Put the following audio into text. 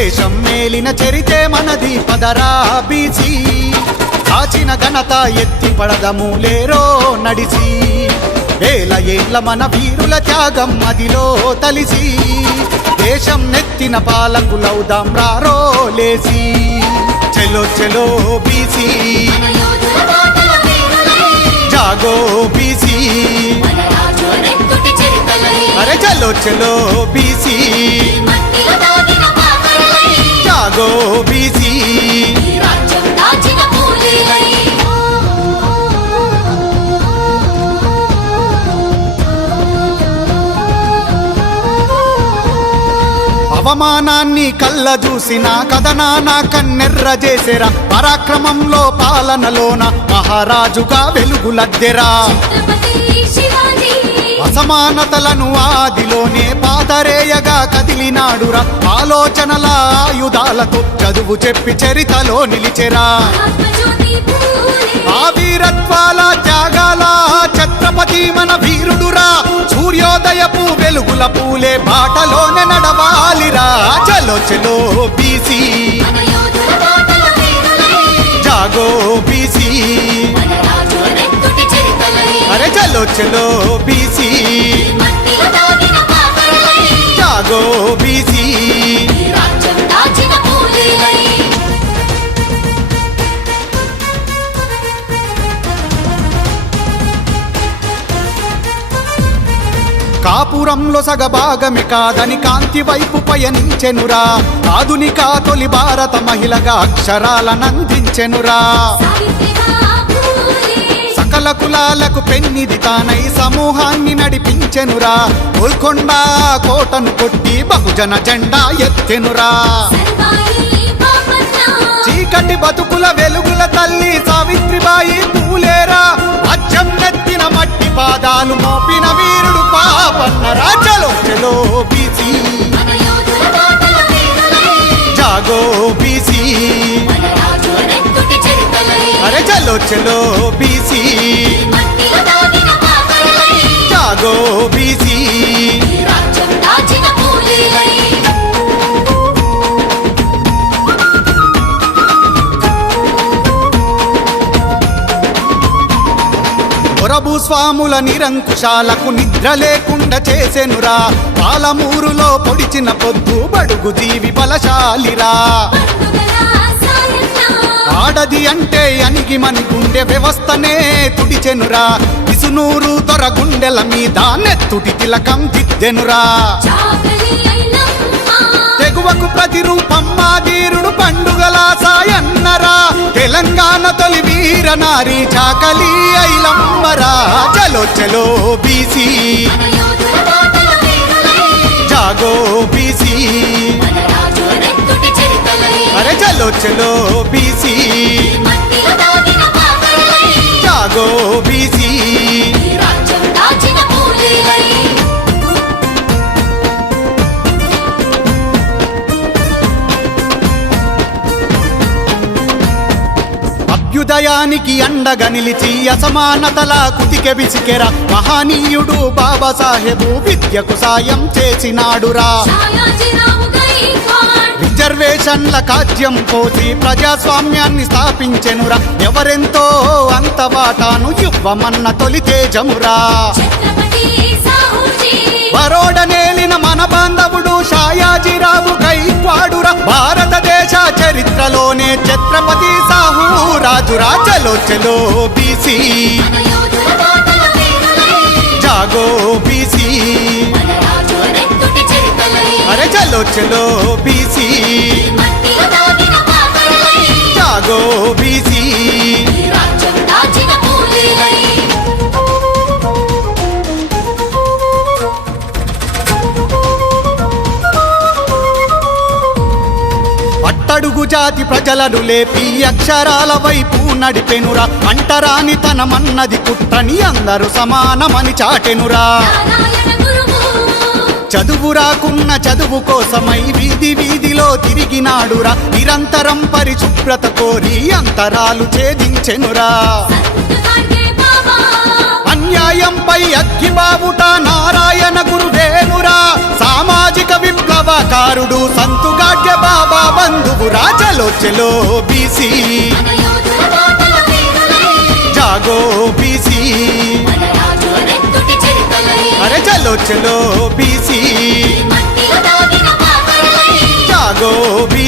ఏలిన చరితే మనది పదరా బీసీ. కాచిన ఘనత ఎత్తి పడదము లేరో నడిసి. వేల ఏళ్ళ మన వీరుల త్యాగం మదిలో తలిసి. దేశం నెత్తిన పాలకులవుదాం రారో లేసి. చెలో చెలో బీసీ. జాగో బీసీ. అరే చలో చలో బీసీ. అవమానాన్ని కళ్ళ చూసిన కథనాన కన్నెర్ర చేసెరా. పరాక్రమంలో పాలనలోన మహారాజుగా వెలుగులద్దెరా. అసమానతలను ఆదిలోనే పాతరేయగా కదిలినాడురా. ఆలోచనల ఆయుధాలతో చదువు చెప్పి చరితలో నిలిచెరా. ఆ వీరత్వాల త్యాగాల ఛత్రపతి మన వీరుడురా. సూర్యోదయపు వెలుగుల పూలే బాటలోనే నడవాలిరా. చలో చలో బీసీ. జాగో బీసీ. అరే చలో చలో బీసీ. జాగో కాపురంలో సగభాగమే కాదని కాంతి వైపు పయనించెనురా. ఆధునిక తొలి భారత మహిళగా అక్షరాలనందించెనురా సకల కులాలకు పెన్నిది తానై సమూహాన్ని నడిపించెనురా. గోల్కొండ కోటను కొట్టి బహుజన జెండా ఎత్తెనురా. చీకటి బతుకుల వెలుగుల తల్లి సావిత్రిబాయి పూలేరా. అచ్చం నెత్తిన మట్టి పాదాలు మోపి వీరుడు పాపన్నరా చలో బీసీ. జాగో బీసీ. అరే చలో చలో బీసీ. జాగో స్వాముల నిరంకుశాలకు నిద్ర లేకుండా చేసెనురా. పాలమూరులో పొడిచిన పొద్దు బడుగు జీవి బలశాలిరా. ఆడది అంటే అణిగి మని గుండె వ్యవస్థనే తుడిచెనురా. ఇసునూరు దొర గుండెల మీద నెత్తుటి తిలకం దిద్దెనురా. తెగువకు ప్రతిరూపం మా ధీరుడు పండుగల సాయన్నరా. తెలంగాణ తొలి వీర నారి చాకలి ఐలమ్మరా. చలో చలో బీసీ. జాగో బీసీ. అరే చలో చలో బీసీ. అభ్యుదయానికి అండగా నిలిచి అసమానతల కుతికె విసికెర. మహనీయుడు బాబాసాహెబు విద్యకు సాయం చేసినాడురా. రిజర్వేషన్ల కాజ్యం పోసి ప్రజాస్వామ్యాన్ని స్థాపించెనురా. ఎవరెంతో అంత వాటాను ఇవ్వమన్న తొలి తేజమురా. బరోడ నేలిన మన బాంధవుడు షాయాజీరావు గైక్వాడురా. భారత చరిత్రలోనే ఛత్రపతి సాహు రాజు రాజలో చలో బీసీ జాగో బీసీ అరే చలో చలో బీసీ జాగో బీసీ జాతి ప్రజలను లేపి అక్షరాల వైపు నడిపెనురా. అంటరాని తనమన్నది కుట్రని అందరూ సమానమని చాటెనురా. చదువు రాకున్న చదువు కోసమై వీధి వీధిలో తిరిగినాడురా. నిరంతరం పరిశుభ్రత కోరి అంతరాలు ఛేదించెనురా. అన్యాయంపై అగ్గిబావుట నారాయణ గురువేనురా సేవాకారుడు సంతుగాడ్య బాబా బంధువు రాజలోచలో బీసీ. జాగో బీసీ. అరే చలో బీసీ. Jago be